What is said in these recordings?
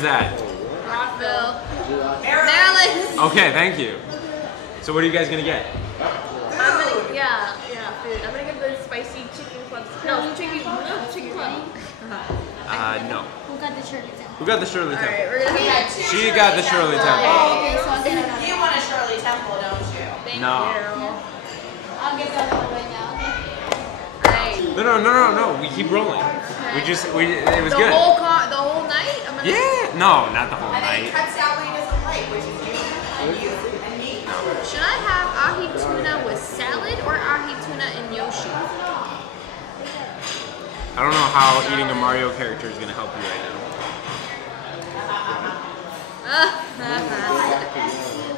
is that? Rockville. Maryland. Okay, thank you. So what are you guys gonna get? Yeah, food. I'm gonna get the spicy chicken club. No, chicken club. No. Who got the Shirley Temple? Who got the Shirley Temple? Alright, we're gonna get She got the Shirley Temple. Okay, so I'll get another. You want a Shirley Temple, don't you? Thank No. you. I'll get the other one right now. Alright. No. We keep rolling. It was good. The whole night? Yeah. No, not the whole And then it night. cuts out what he doesn't like, which is you and me. Should I have ahi tuna with salad or ahi tuna and yoshi? I don't know how eating a Mario character is gonna help you right now.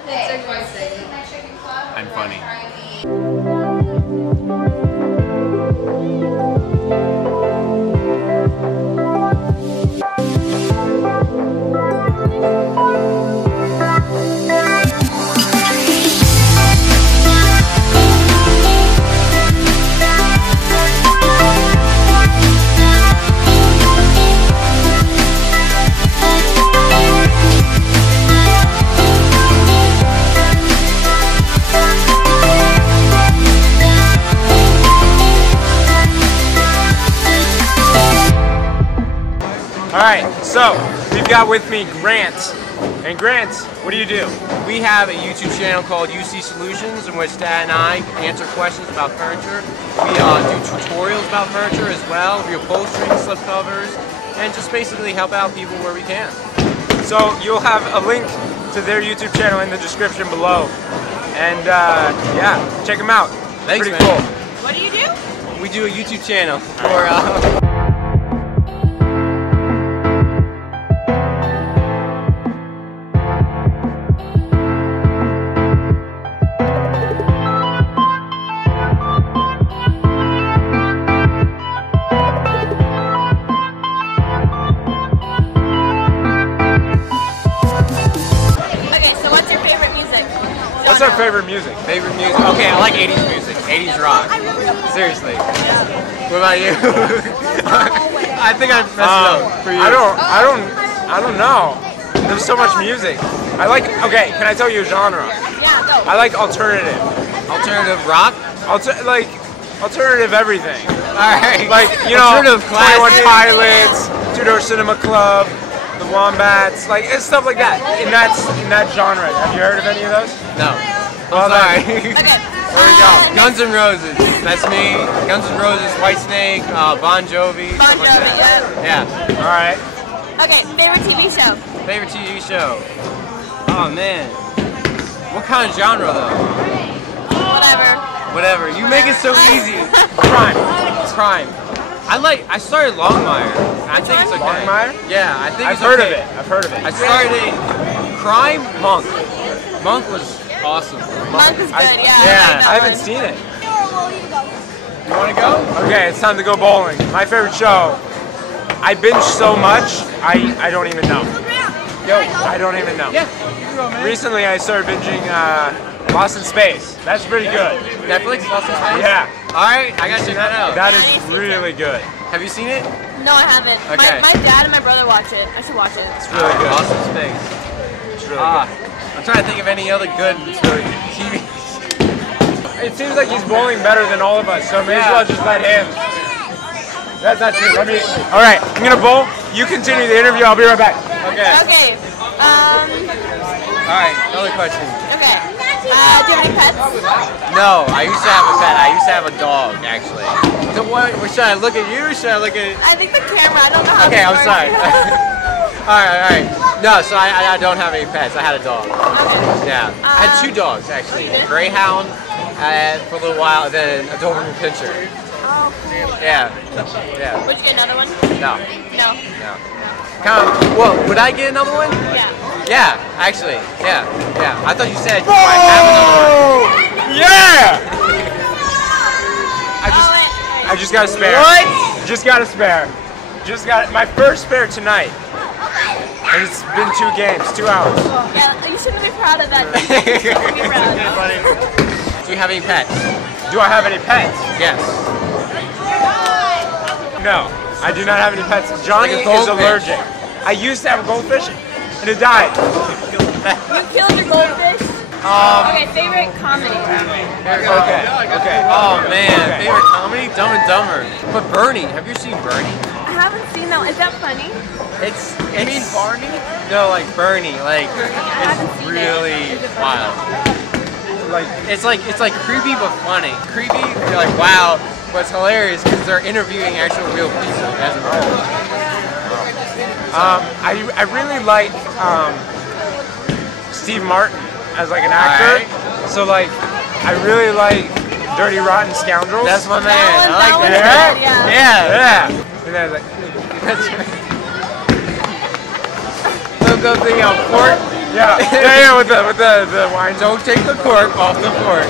It's a good thing. I'm funny. Alright, so we've got with me Grant. And Grant, what do you do? We have a YouTube channel called UC Solutions in which Dad and I answer questions about furniture. We do tutorials about furniture as well, reupholstering, slipcovers, and just basically help out people where we can. So you'll have a link to their YouTube channel in the description below. And yeah, check them out. Thanks, pretty man. cool. What do you do? We do a YouTube channel for What's our favorite music? favorite music. Okay, I like 80s music. 80s rock. Seriously. What about you? I think I messed it up for you. I don't know. There's so much music. I like, okay, can I tell you a genre? Yeah, go. I like alternative. Alternative rock? Like, alternative everything. Alright. Like, you know, Alternative 21 classic. Pilots, Two Door Cinema Club, The Wombats, like, it's stuff like that. In that genre. Have you heard of any of those? No. Well, Sorry. Okay. There we go. Guns N' Roses. That's me. Guns N' Roses, Whitesnake, Bon Jovi, Bon stuff like Jovi, that. Yeah. Alright. Okay, favorite TV show? Favorite TV show? Oh man. What kind of genre though? Whatever. You make it so easy. Crime. I started Longmire. I think it's okay. Longmire? Yeah, I think I've it's heard okay. of it. I've heard of it. I started Crime Monk. Monk was awesome. Monk is good, yeah. Yeah. I haven't seen it. You want to go? Okay, it's time to go bowling. My favorite show. I binge so much, I don't even know. I don't even know. Yeah. You can go, man. Recently, I started binging Lost in Space. That's pretty good. Netflix, Lost in Space? Yeah. Alright, I gotta check that out. That is really good. Have you seen it? No, I haven't. Okay. My dad and my brother watch it. I should watch it. It's really good. Lost in Space. It's really good. I'm trying to think of any other good TV. It seems like he's bowling better than all of us, so may as well just let him. That's not true. All right, I'm gonna bowl. You continue the interview. I'll be right back. Okay. Okay. Alright, another question. Okay. Do you have any pets? No, I used to have a pet. I used to have a dog, actually. So what, should I look at you or should I look at... I think the camera. I don't know how. Okay, this I'm works. sorry. Alright. No, so I don't have any pets. I had a dog. Okay. Yeah. I had 2 dogs, actually. A Greyhound for a little while, and then a Doberman Pinscher. Oh, cool. Yeah. Would you get another one? No. No. Well, would I get another one? Yeah. Yeah, actually. Yeah. I thought you said you might have another one. Yeah! I just got a spare. What? Just got a spare. Just got my first spare tonight. And it's been 2 games, 2 hours. Yeah, you shouldn't be proud of that. You shouldn't be proud. Do you have any pets? Do I have any pets? Yes. No, I do not have any pets. Johnny Like a is goldfish. allergic. I used to have a goldfish, and it died. You killed your goldfish? Okay, favorite comedy. Okay. Oh man, favorite comedy? Dumb and Dumber. But Bernie, have you seen Bernie? I haven't seen that one. Is that funny? It's you mean Barney? No, like Bernie. Like haven't it's seen really it. wild. Like it's like creepy but funny. Creepy, you're like wow, but it's hilarious because they're interviewing actual real people. That's I really like Steve Martin as like an actor. Alright. So like, I really like Dirty Rotten Scoundrels. That's my man. That I like one's that. good, yeah. Yeah. And then like, That's right. Go thing out cork. yeah, with the wine. Don't take the cork off the fork.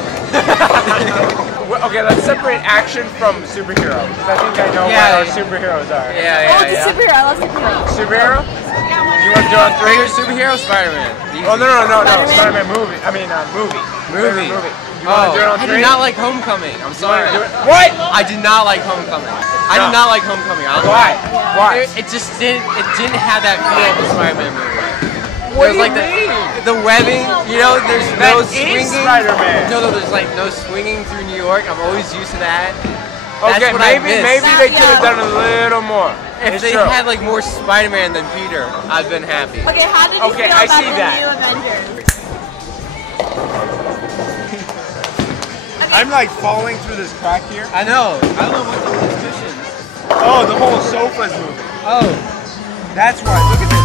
Okay, let's separate action from superhero. Because I think I know what our superheroes are. Yeah. Oh, it's a superhero. I love superheroes. Superhero? You want to do it on three? Favorite superhero? Spider-Man. Oh no! Spider-Man? Spider-Man movie. I mean movie. Movie. You want to do it on I three? did not like Homecoming. I'm sorry. What? I did not like Homecoming. I did not like Homecoming. Why? Why? It just didn't. It didn't have that feel of the Spider-Man movie. What do you like mean? the webbing, you know, there's no That is swinging. Spider-Man. No, there's like no swinging through New York. I'm always used to that. That's Okay, what I maybe miss. they could have done a little more. If It's they true. had like more Spider-Man than Peter, I'd been happy. Okay, how did you Okay, feel I about see the that. new Avengers? I'm like falling through this crack here. I know. I don't know what the cushions. Oh, the whole sofa's moving. Oh. That's why. Look at this.